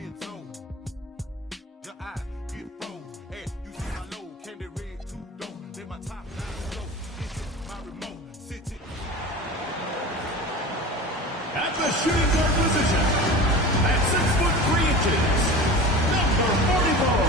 been told. Your eye get froze, and you see my low, candy red too dope. Then my top down slow, sit it, my remote, sit it. At the shooting guard position, at 6'3", number 44.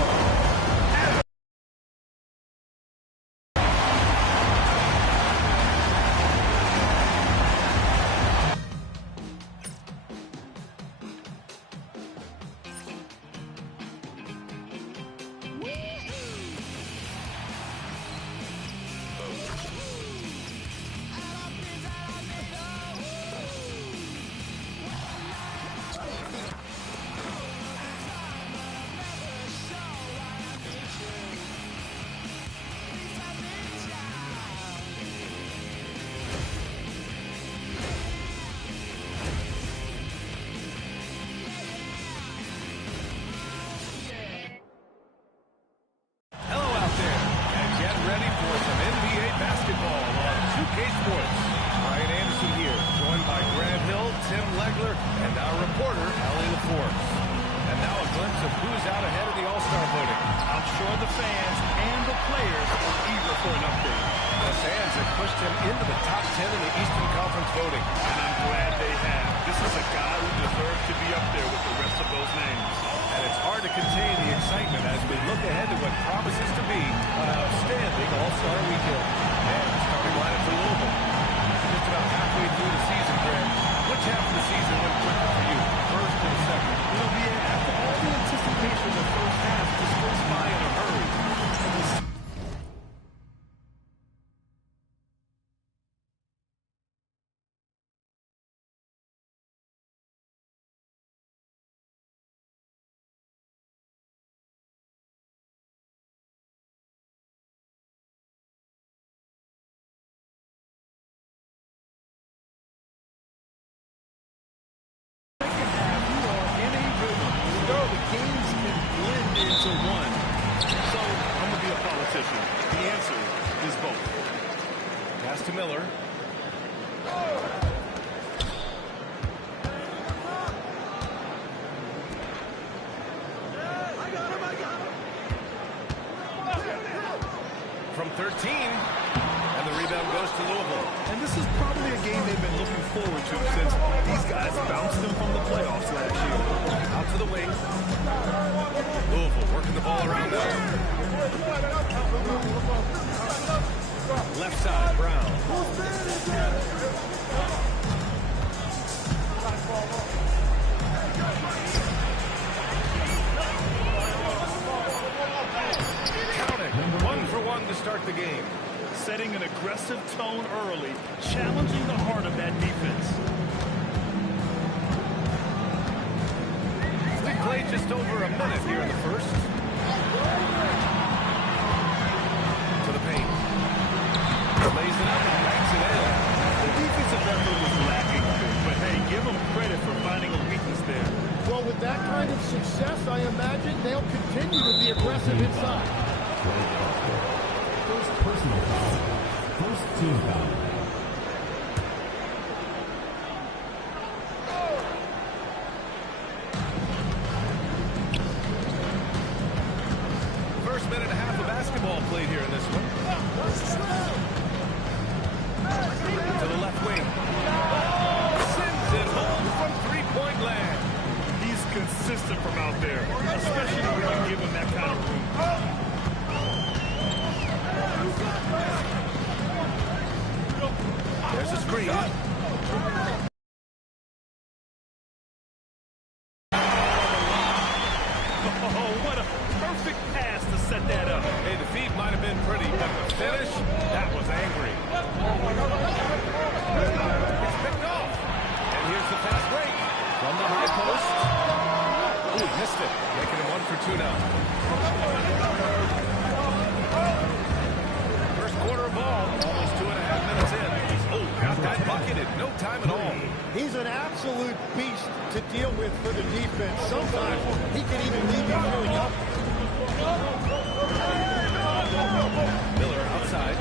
From 13, and the rebound goes to Louisville. And this is probably a game they've been looking forward to since these guys bounced them from the playoffs last year. Out to the wing. Louisville working the ball around now. Left side, Brown. To start the game. Setting an aggressive tone early, challenging the heart of that defense. We played just over a minute here in the first. To the paint. Lays it up and banks it in. The defensive effort was lacking, but hey, give them credit for finding a weakness there. Well, with that kind of success, I imagine they'll continue to be aggressive inside. First personal foul. First team foul. First minute and a half of basketball played here in this one. To the left wing. Sends it home from three-point land. He's consistent from out there, especially when you give him that kind of room. There's a screen. Oh, what a perfect pass to set that up. Hey, the feed might have been pretty, but the finish, that was angry. It's picked off. And here's the fast break. From the high post. Ooh, missed it. Making it 1 for 2 now. First quarter of ball. Almost 2.5 minutes in. Oh, got that bucketed. No time at all. He's an absolute beast to deal with for the defense. Sometimes he can even leave you feeling up. Miller outside.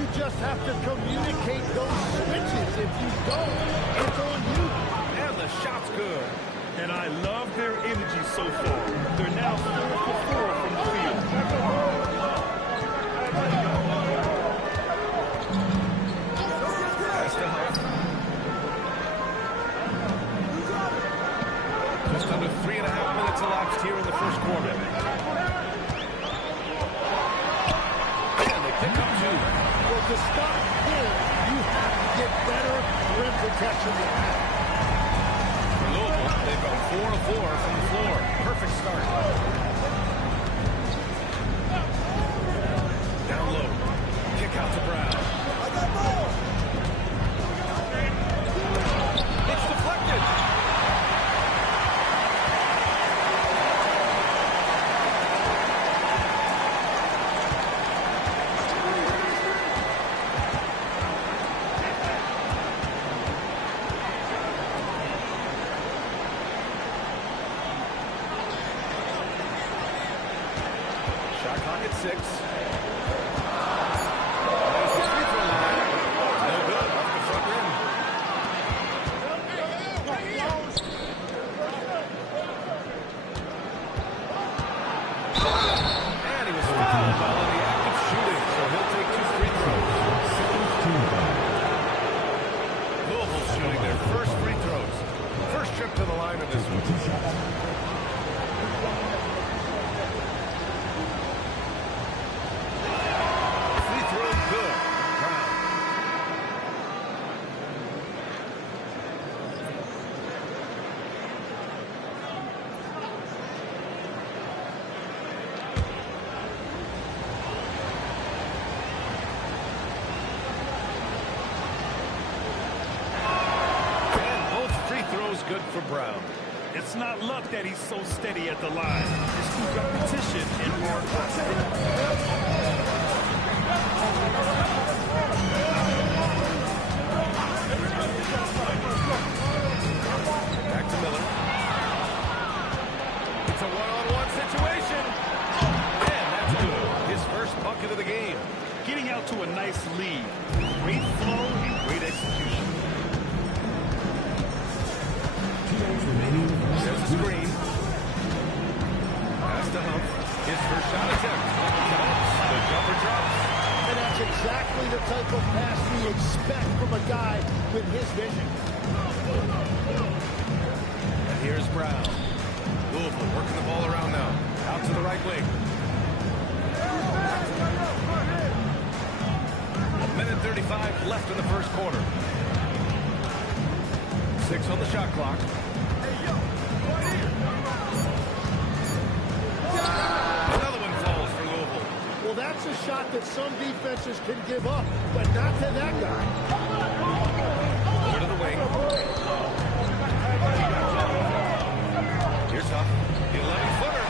You just have to communicate those switches. If you don't, it's on you. And the shot's good. And I love their energy so far. They're now 4 for 4 from the field. That's the Huff. Just under 3.5 minutes elapsed here in the first quarter. And they pick up 2. Well, to stop here, you have to get better rim protection than that. For Louisville, they've gone 4 of 4 from the floor. Perfect start. Down low. Kick out to Brown. It's deflected. Shot clock at 6. There's the free throw line. No good. Off the front rim. And he was fouled while in the act of shooting, so he'll take 2 free throws. Louisville shooting their first free throws. First trip to the line of this one. Free throw good. Brown. And both free throws good for Brown. It's not luck that he's so steady at the line. It's through repetition and hard work. Back to Miller. It's a one-on-one situation. And that's good. His first bucket of the game. Getting out to a nice lead. Great flow and great execution. There's the screen. Pass to Huff. His first shot attempt. Counts. The jumper drops. And that's exactly the type of pass we expect from a guy with his vision. And here's Brown. Louisville working the ball around now. Out to the right wing. 1:35 left in the first quarter. 6 on the shot clock. Another one falls for Louisville. Well, that's a shot that some defenses can give up, but not to that guy. Over to the wing. Here's Huff. The 11-footer.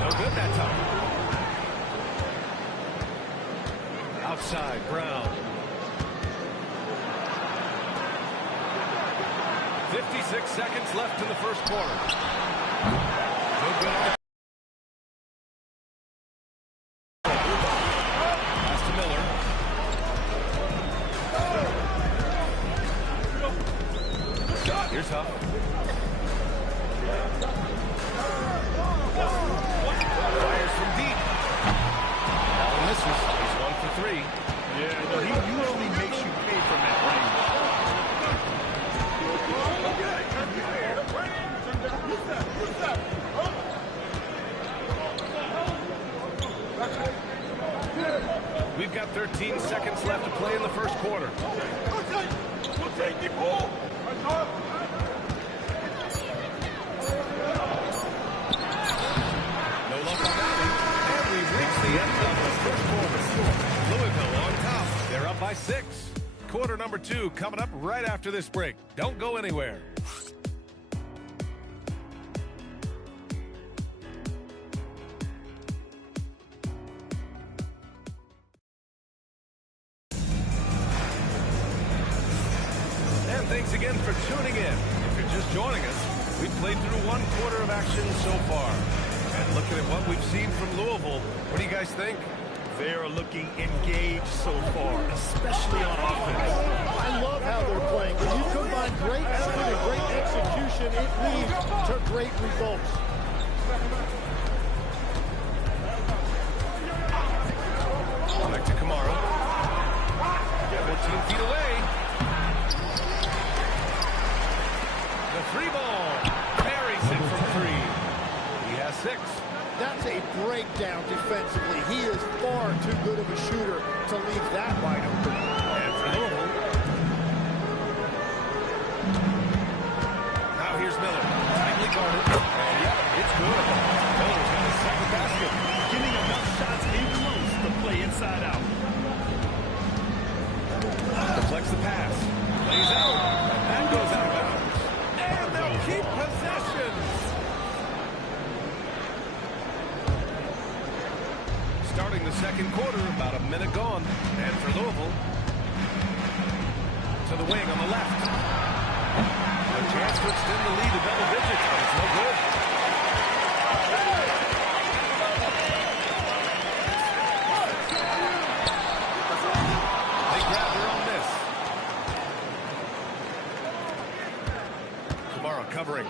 No good that time. Outside, Brown. 56 seconds left in the first quarter. No good. Pass to Miller. Here's Huff. Fires from deep. Ball misses. He's 1 for 3. Yeah, no, he usually makes you pay from that range. We've got 13 seconds left to play in the first quarter. No luck on that one. And we've reached the end of the first quarter. Louisville on top. They're up by 6. Quarter number 2 coming up right after this break. Don't go anywhere. And thanks again for tuning in. If you're just joining us, we've played through 1 quarter of action so far. And looking at what we've seen from Louisville, what do you guys think? They're looking engaged so far, especially on offense. I love how they're playing. When you combine great effort and great execution, it leads to great results. Back to Kamara. 14 feet away. The three ball. Carries it from three. He has 6. That's a breakdown defensively. He is far too good of a shooter to leave that wide open. And for Louisville. Now here's Miller. Tightly guarded. And yeah, it's good. Miller's got his second basket. Getting enough shots in close to play inside out. Deflects the pass. Lays out. And that goes out of bounds. And they'll keep possession. Starting the second quarter, about a minute gone. And for Louisville, to the wing on the left. A chance to extend the lead to double digits, but it's no good. They grab their own miss. Kamara covering.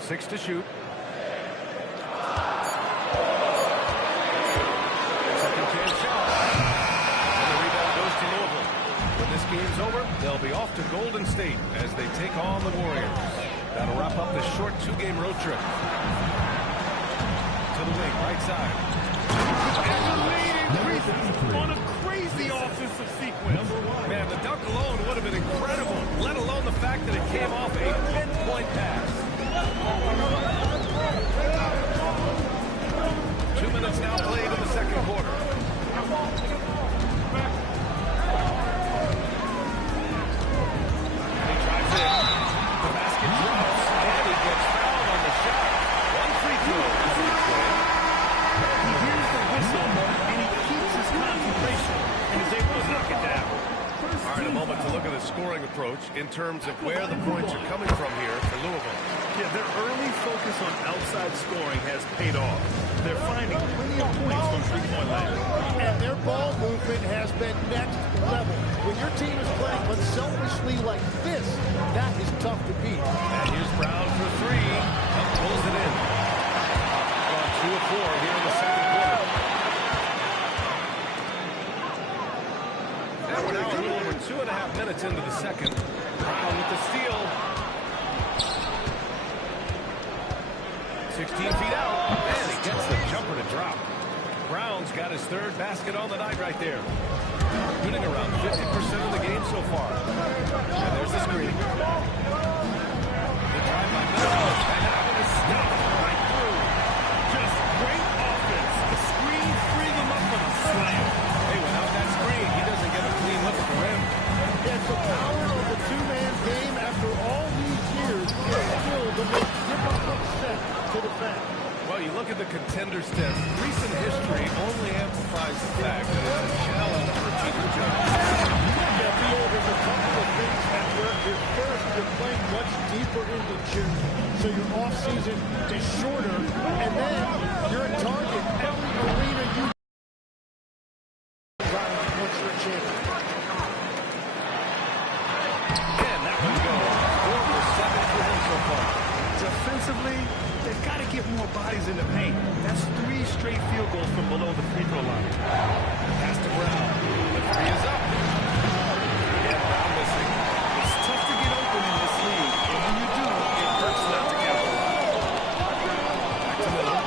6 to shoot. Game's over. They'll be off to Golden State as they take on the Warriors. That'll wrap up this short 2-game road trip. To the wing, right side. And the lead increases on a crazy offensive sequence. Man, the dunk alone would have been incredible, let alone the fact that it came off a pinpoint pass. 2 minutes now played in the second quarter. Scoring approach in terms of where the points are coming from here for Louisville. Yeah, their early focus on outside scoring has paid off. They're finding plenty of points from three-point land. And their ball movement has been next level. When your team is playing unselfishly like this, that is tough to beat. And here's Brown for 3. Pulls it in. 2 of 4 here in the second quarter. And we're now a little over 2.5 minutes into the second. Brown with the steal. 16 feet out. And he gets the jumper to drop. Brown's got his 3rd basket on the night right there. Shooting around 50% of the game so far. And there's the screen. The drive by Miller. And that one is stopped right through. Just great offense. The screen freed him up for the slam. Hey, without that screen, he doesn't get a clean look at the rim. It's the power of the two-man game after all these years is still the most difficult set to defend. Well, you look at the contender stats. Recent history only amplifies the fact that it's a challenge to repeat the job. Yeah, Theo, there's a couple of things at work here. First, you're playing much deeper into June, so your off-season is shorter, and then you're in target every arena you once you're a champion. And that one goes. 4 for 7 for him so far. Defensively, they've got to get more bodies in the paint. That's 3 straight field goals from below the free throw line. Pass to Brown. The 3 is up. Yeah, Brown missing. It's tough to get open in this league, and when you do, it hurts not to capitalize. Back to Miller.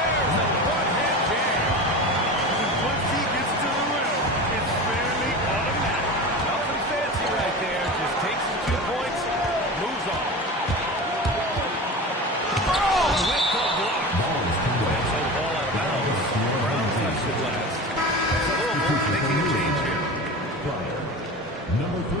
There's a one-hand jam. Once he gets to the rim, it's fairly automatic. Nothing fancy right there. Just takes his 2 points, moves on. Oh, with the block. And so the ball out of bounds. Brown touched it last. So Louisville making a change here. Number 3.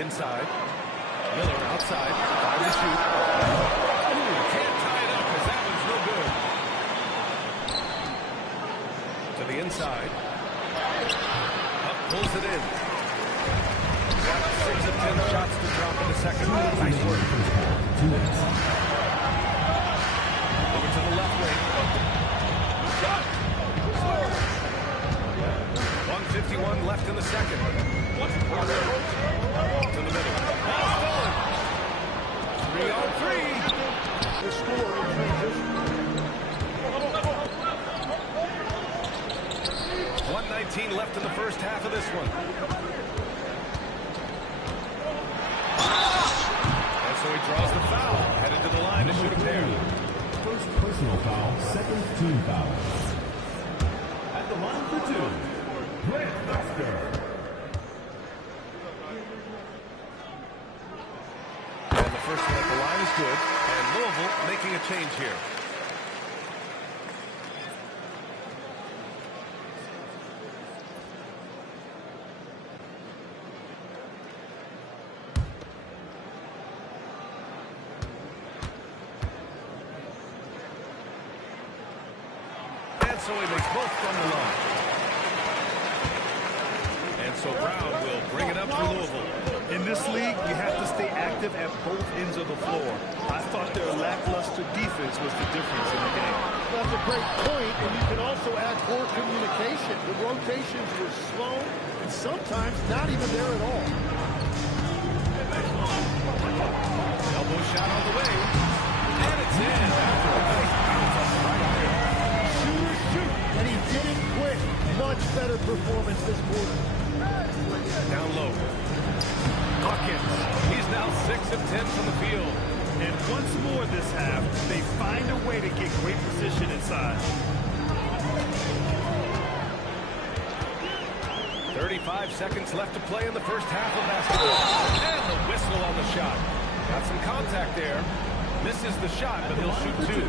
Inside. Miller outside. 5 to shoot. Ooh, can't tie it up because that one's no good. To the inside. Up, pulls it in. Got 6 of 10 shots to drop in the second. Nice work. Over to the left wing. 1:51 left in the second. To the middle. Ball stolen. 3-on-3. The score in transition. 1:19 left in the first half of this one. And so he draws the foul. Headed to the line to shoot a pair. First personal foul, second team foul. At the line for 2, Grant Baxter. And the first one at the line is good. And Louisville making a change here. So he makes both from the line. And so Brown will bring it up for Louisville. In this league, you have to stay active at both ends of the floor. I thought their lackluster defense was the difference in the game. That's a great point, and you can also add poor communication. The rotations were slow and sometimes not even there at all. Elbow shot on the way. And it's in after a nice bounce off the right iron. Shoot, and he didn't quit. Much better performance this quarter. Down low. Hawkins. He's now 6 of 10 from the field. And once more this half, they find a way to get great position inside. 35 seconds left to play in the first half of basketball. And the whistle on the shot. Got some contact there. Misses the shot, but he'll shoot 2.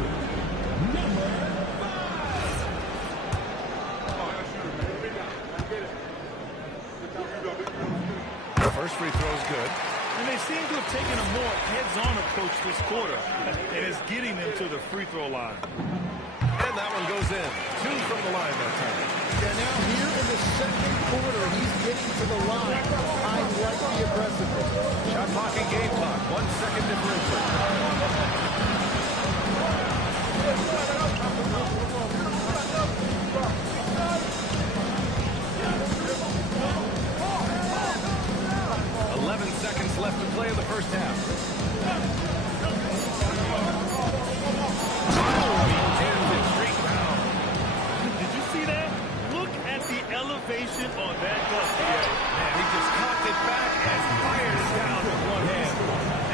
First free throw is good. And they seem to have taken a more heads-on approach this quarter. And it's getting them to the free throw line. And that one goes in. 2 from the line that time. Yeah, now here in the second quarter, he's getting to the line. I like the aggressiveness. Shot clock and game clock. 1 second differential. 11 seconds left to play in the first half. Straight down. Did you see that? Look at the elevation on that dunk. And he just cocked it back and fired it down with one hand.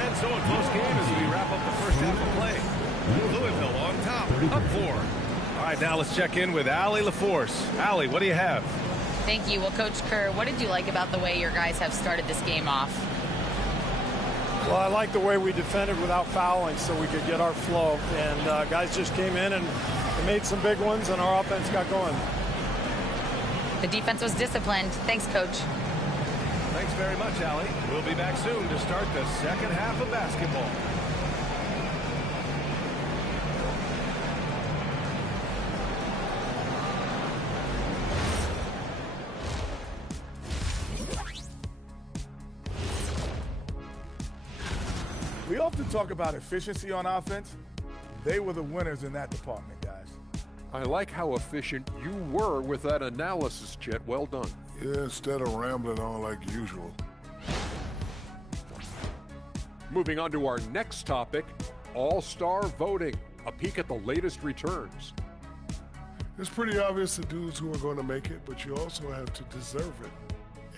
And so a close game as we wrap up the first half of play. Louisville on top, up 4. All right, now let's check in with Allie LaForce. Allie, what do you have? Thank you. Well, Coach Kerr, what did you like about the way your guys have started this game off? Well, I like the way we defended without fouling so we could get our flow. And guys just came in and made some big ones, and our offense got going. The defense was disciplined. Thanks, Coach. Thanks very much, Allie. We'll be back soon to start the second half of basketball. We often talk about efficiency on offense. They were the winners in that department, guys. I like how efficient you were with that analysis, Chet. Well done. Yeah, instead of rambling on like usual. Moving on to our next topic, All-Star voting. A peek at the latest returns. It's pretty obvious the dudes who are going to make it, but you also have to deserve it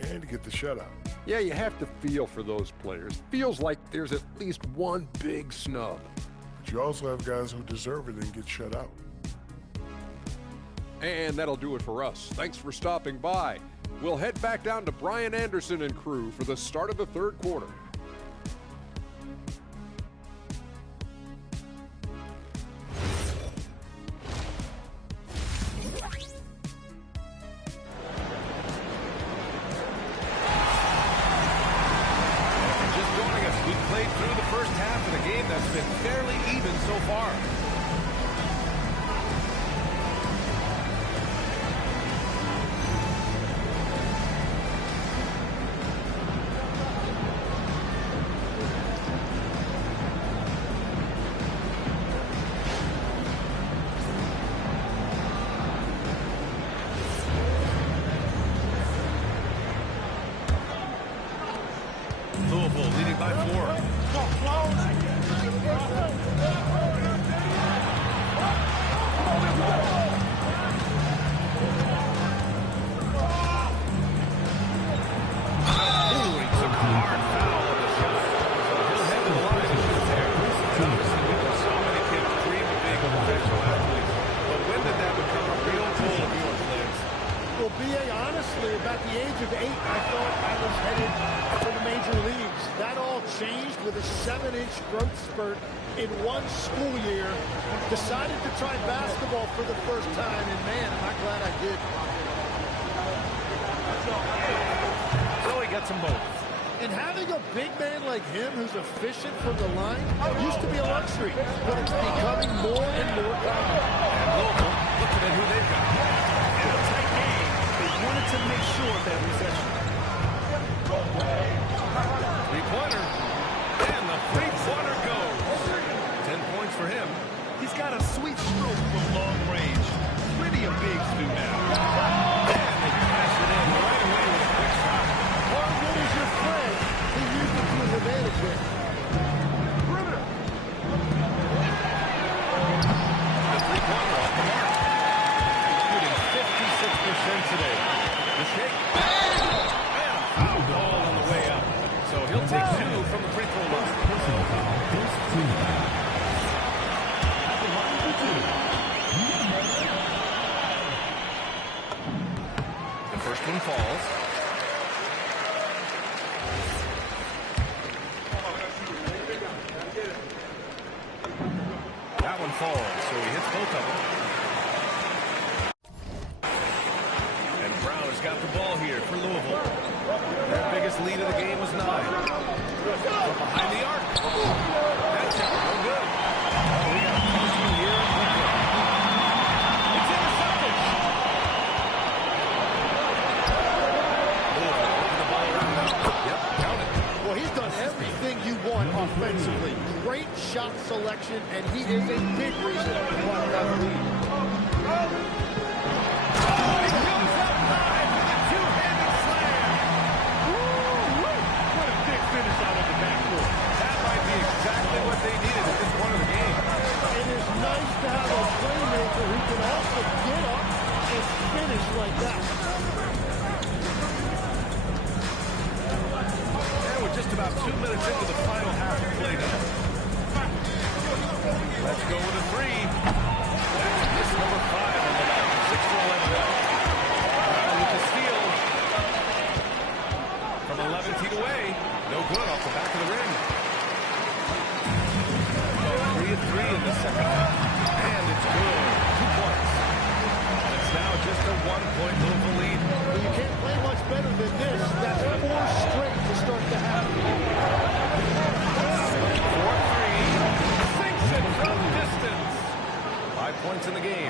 and get the shutout. Yeah, you have to feel for those players. Feels like there's at least one big snub. But you also have guys who deserve it and get shut out. And that'll do it for us. Thanks for stopping by. We'll head back down to Brian Anderson and crew for the start of the third quarter. It's been fairly even so far. Louisville leading by 4. Honestly, about the age of 8, I thought I was headed for the major leagues. That all changed with a 7-inch growth spurt in one school year. Decided to try basketball for the first time, and man, am I glad I did. So he gets them both. And having a big man like him who's efficient from the line used to be a luxury, but it's becoming more and more common. And Louisville looking at who they've got. In a tight game, they wanted to make sure of that possession. Three-pointer. And the three-pointer goes. 10 points for him. He's got a sweet stroke from long range. Plenty of bigs do now. And they cash it in right away with a quick shot. Hard good is your friend. He used it to his advantage here. The three-pointer off the mark. Shooting 56% today. This hit. And a foul ball on the way up. So he'll take 2 from the free throw line. Personal foul, first team foul. At the line for 2. The first one falls. That one falls, so he hits both of them. And Brown has got the ball here for Louisville. Their biggest lead of the game was 9. From behind the arc. That's it. No good. Oh, we got a personal here in Brooklyn. It's intercepted. Louisville working the ball around now. Yep, count it. Well, he's done everything you want offensively. Great shot selection, and he is a big reason why we have a lead. Exactly what they needed at this point of the game. It is nice to have a playmaker who can also get up and finish like that. And we're just about 2 minutes into the final half of play now. Let's go with a 3. That's miss number 5 on the night. 6 for 11 now. Brown with the steal. From 11 feet away. No good off the back of the rim. 3 in the second half. And it's good. 2 points. It's now just a 1-point Louisville lead. Well, you can't play much better than this. That's 4 straight to start the half. 4-3. Sinks it from distance. 5 points in the game.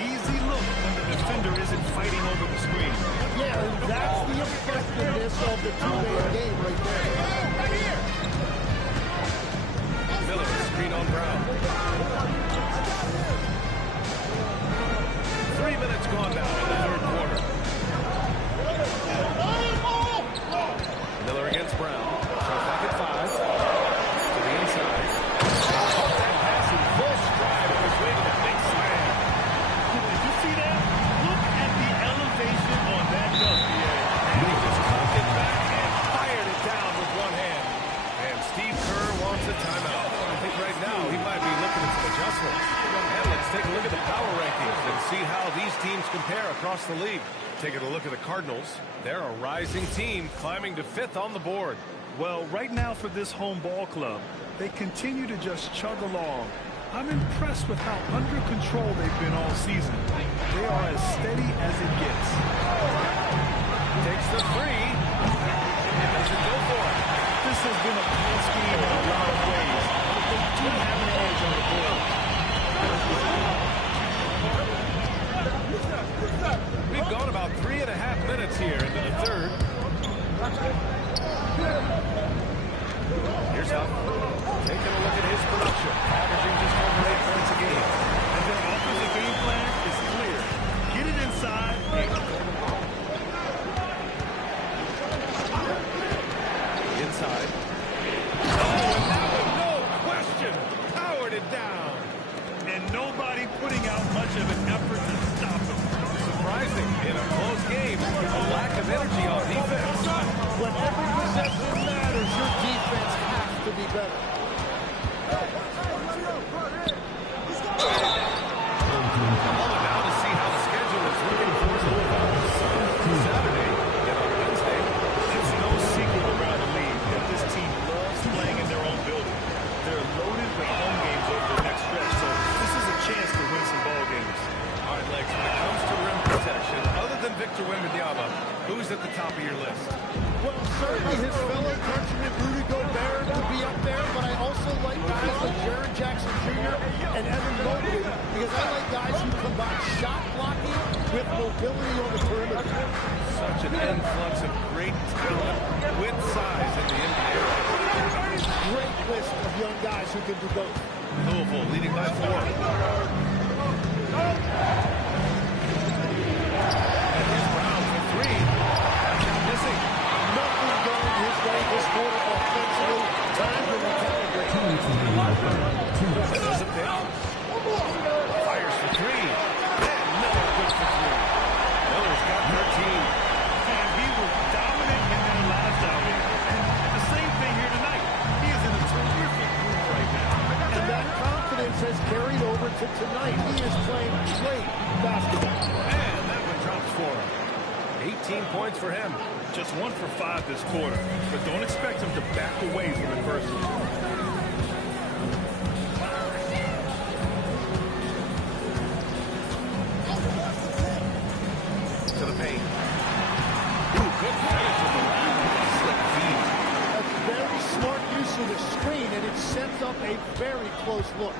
Easy look when the defender isn't fighting over the screen. Yeah, and that's the effectiveness of the two-man game right there. Right here. Miller, screen on Brown. 3 minutes gone now in the third quarter. Miller against Brown. Shot back at 5. To the inside. Caught that pass in full stride on his way to the big slam. Did you see that? Look at the elevation on that dunk, And he just cocked it back and fired it down with one hand. And Steve Kerr wants a timeout. I think right now he might be looking at some adjustments. And let's take a look at the power rankings and see how these teams compare across the league. Taking a look at the Cardinals. They're a rising team climbing to 5th on the board. Well, right now for this home ball club, they continue to just chug along. I'm impressed with how under control they've been all season. They are as steady as it gets. Takes the 3. And doesn't go for it. This has been a close game in a lot of ways. But they do better. Now to see how the schedule is looking for Saturday and on Wednesday. It's no secret around the league that this team loves playing in their own building. They're loaded with home games over the next stretch, so this is a chance to win some ball games. All right, Lex, when it comes to rim protection, other than Victor Wembanyama, who's at the top of your list? Well, certainly his fellow countryman Rudy Gobert would be up there, but I also like guys like Jaren Jackson Jr. and Evan Mobley because I like guys who combine shot blocking with mobility on the perimeter. Such an influx of great talent with size in the NBA. Great list of young guys who can do both. Louisville leading by 4. And here's Brown for 3. That's not missing. Nothing going his way this quarter offensively. Time to recalibrate. There's a pick. Fires for 3. And Miller good for 3. Miller's got 13. And he was dominant in their last outing. And the same thing here tonight. He is in a terrific groove right now. And that confidence has carried over to tonight. He is playing great basketball. And that one drops for him. 18 points for him. Just 1 for 5 this quarter. But don't expect him to back away from adversity. To the paint. Ooh, good finish with the slip feed. That's very smart use of the screen, and it sets up a very close look.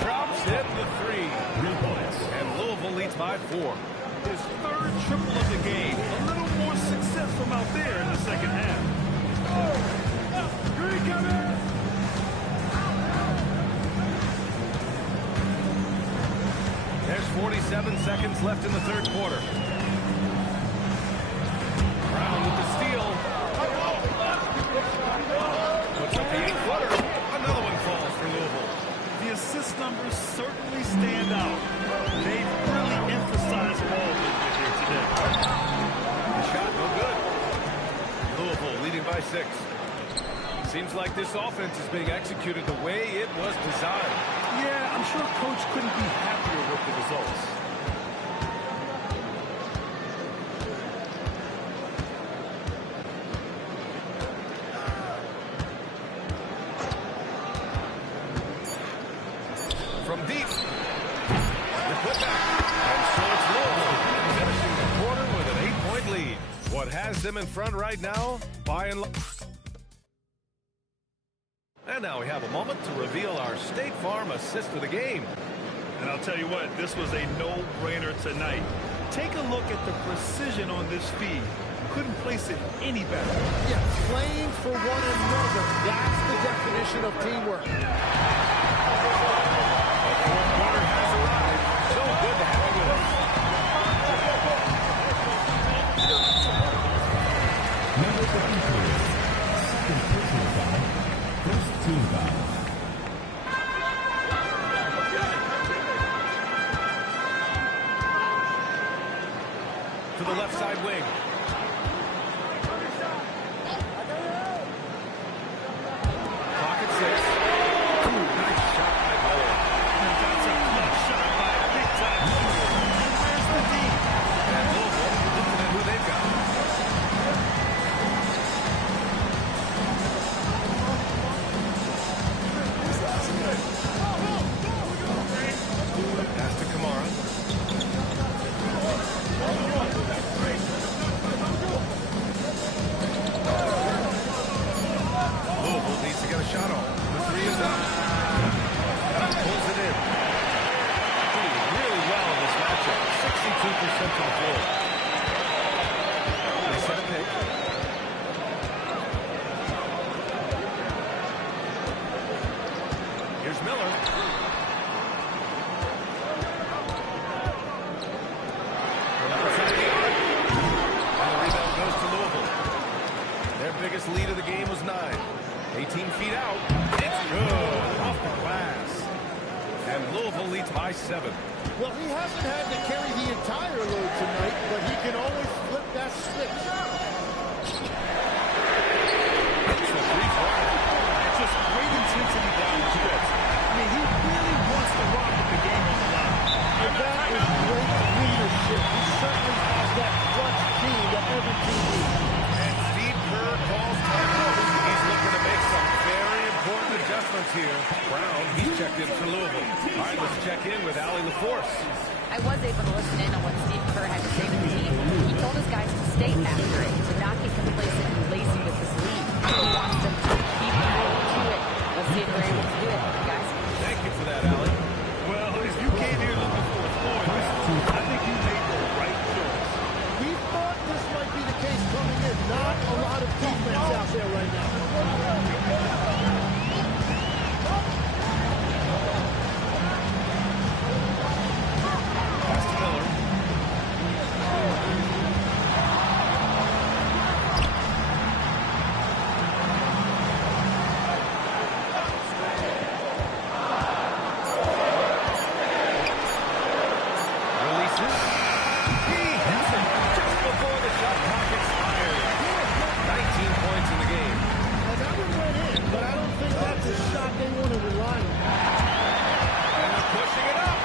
Drops in the 3. 3 points. And Louisville leads by 4. His 3rd triple of the game. A little more success from out there in the second half. There's 47 seconds left in the 3rd quarter. Brown with the steal. Puts up the 8-footer. Another one falls for Louisville. The assist numbers certainly stand out. They've really emphasized ball movement here today. The shot no good. Louisville leading by 6. Seems like this offense is being executed the way it was designed. Yeah, I'm sure Coach couldn't be happier with the results. From deep. The putback. And so it's Louisville finishing the quarter with an 8-point lead. What has them in front right now? By and large. And now we have a moment to reveal our State Farm assist of the game. And I'll tell you what, this was a no-brainer tonight. Take a look at the precision on this feed. Couldn't place it any better. Yeah, playing for one another. That's the definition of teamwork. The 4th quarter has arrived. So good to have you with us. Number 53. Second personal foul. First team foul. To the left side wing. Clock at 6. Ooh, nice shot by Bowler. And that's a clutch shot by a big-time shooter. And where's the D? And Louisville looking at who they've got. Pass to Kamara. Louisville needs to get a shot off. The 3 is up. Pulls it in. Doing really well in this matchup. 62% to the floor. They set a pick. Here's Miller. Outside the arc. And the rebound goes to Louisville. Their biggest lead of the game was 9. 18 feet out. It's good. Off the glass. And Louisville leads by 7. Well, he hasn't had to carry the entire load tonight, but he can always flip that switch. in with Allie LaForce. I was able to listen in on what Steve Kerr had to say to the team. He told his guys to stay after it, to not get complacent and lazy with this lead. He wants them to keep moving to it. Let's see if they're able to do it, guys. Thank you for that, Allie. Well, if you came here looking for a point, I think you made the right choice. We thought this might be the case coming in. Not a lot of defense out there right now. Pass to Miller. Releases. He hits it just before the shot clock expires. 19 points in the game. Now that one went in, but I don't think that's a shot they want to rely on. And they're pushing it up.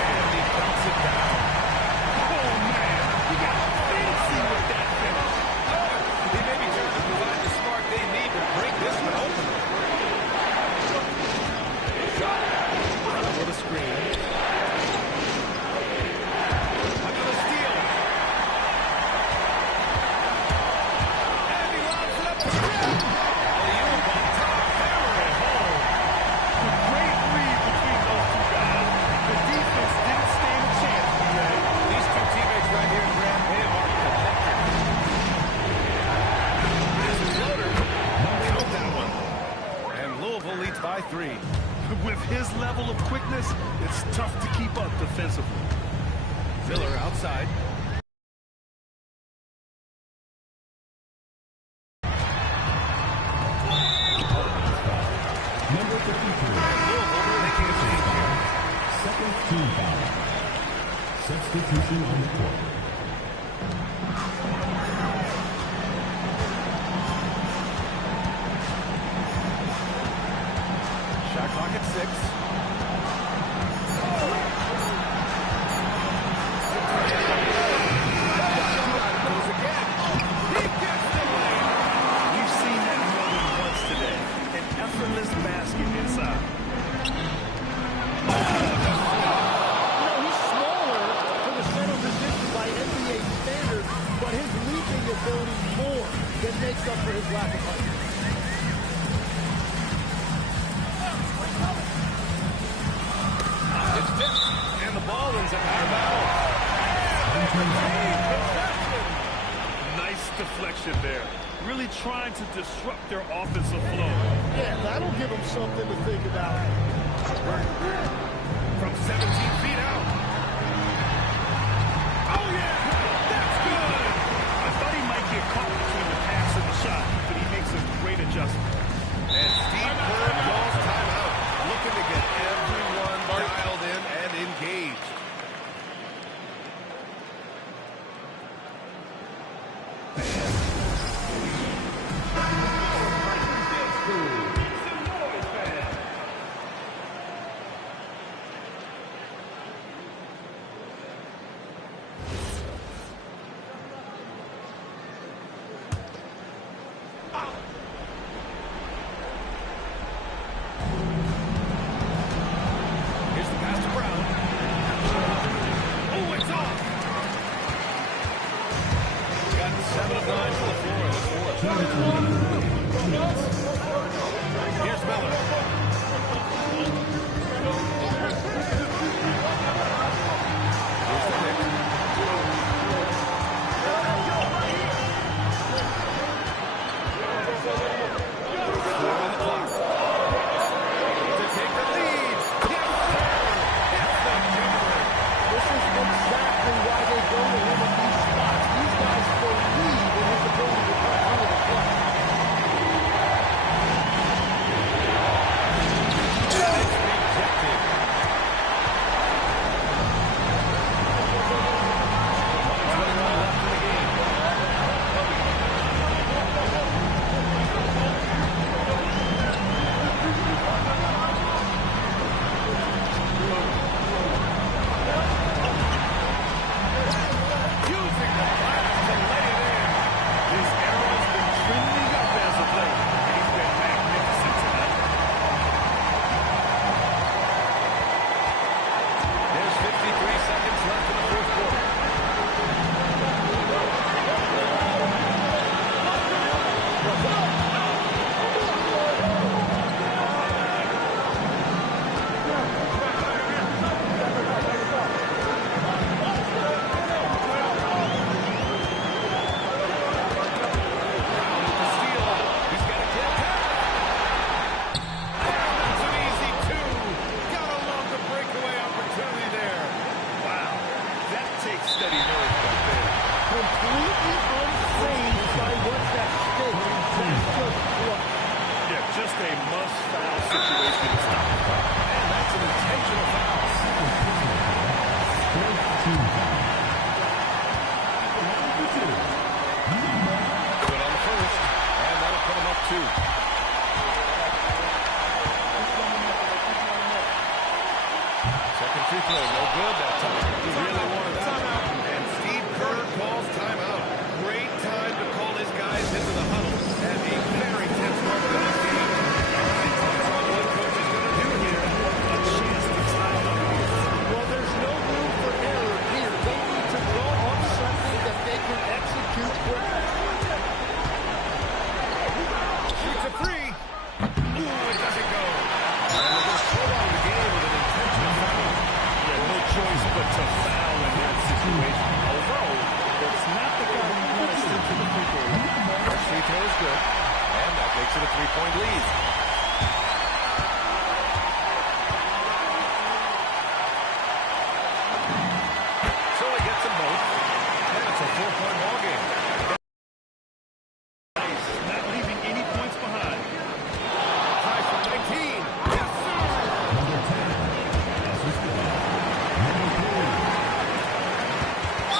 And he dumps it down. Oh, man. He got fancy with that finish. He may be trying to provide the spark they need to break this one open. Shot. With a screen. Another steal. And he lobs it up to Graham. Alley-oop on top. Hammer it home. A great read between those two guys. The defense didn't stand a chance, Ray. These two teammates right here, Graham, they are connected. There's the floater. Count that one. And Louisville leads by 3. With his level of quickness, it's tough to keep up defensively. Miller outside. Number 53. Louisville making a change here. Second team foul. Substitution on the court. Shot clock at 6. Goes again. He gets the lane. We've seen that more than once today. An effortless basket inside. He's smaller for the center position by NBA standards, but his leaping ability more than makes up for his lack of height. It's tipped, and the ball ends up out of bounds. Nice deflection there. Really trying to disrupt their offensive flow. Yeah, that'll give him something to think about. From 17 feet out. Oh, yeah! That's good! I thought he might get caught between the pass and the shot, but he makes a great adjustment. And Steve Kerr calls timeout, looking to get everyone dialed in and engaged. Here's the pass to Brown. Oh, it's off! Got 7 of 9 for the floor in this fourth. Here's Miller. Here's the pick. 4 on the clock. To take the lead. Yes, sir. Hits the jumper. This is exactly why they go to him at these spots. These guys believe in his ability to cut through the play. completely unfazed by what's at stake. That's just clutch. Yeah, just a must-foul situation to stop the clock. And that's an intentional foul. Good on the first, and that'll put him up 2. Second free throw, no good that time. He really wanted that. And Steve Kerr calls timeout. Great time to call his guys into the huddle at a very tense moment in this game. All right, let's see what the coach is going to do here. A chance to tie up. Well, there's no room for error here. They need to draw up something that they can execute quickly. Shoots a 3. Ooh, it doesn't go. And they're going to prolong the game with an intentional foul. Yeah, no choice but to foul in that situation. Although, it's not the guy who want to send to the free throw line. First free throw is good, and that makes it a 3-point lead. So he gets them both, and it's a 4-point ball game. Nice, not leaving any points behind. Tries for 19. Yes, sir.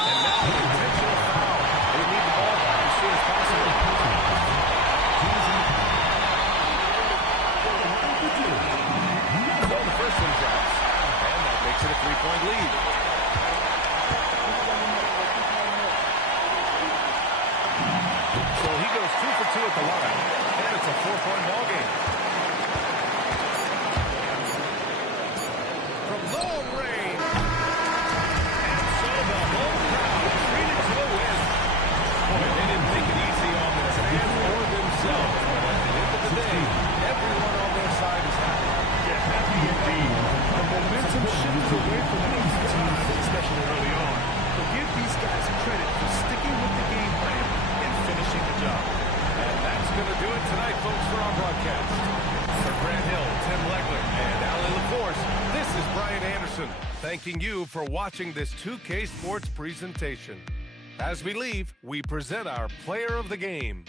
And now an intentional foul. They need the ball back as soon as possible. So the first one drops, and that makes it a 3-point lead. So he goes 2 for 2 at the line, and it's a 4-point ball game. From long range. And so the whole crowd is treated to a win. Boy, they didn't make it easy on their fans or themselves. But at the end of the day, everyone on their side is happy. Yeah, happy indeed. The momentum shifted away from them a few times, especially early on. But give these guys credit for sticking with the game plan and finishing the job. And that's going to do it tonight, folks, for our broadcast. For Grant Hill, Tim Legler, and Ali LaForce, this is Brian Anderson, thanking you for watching this 2K Sports presentation. As we leave, we present our player of the game.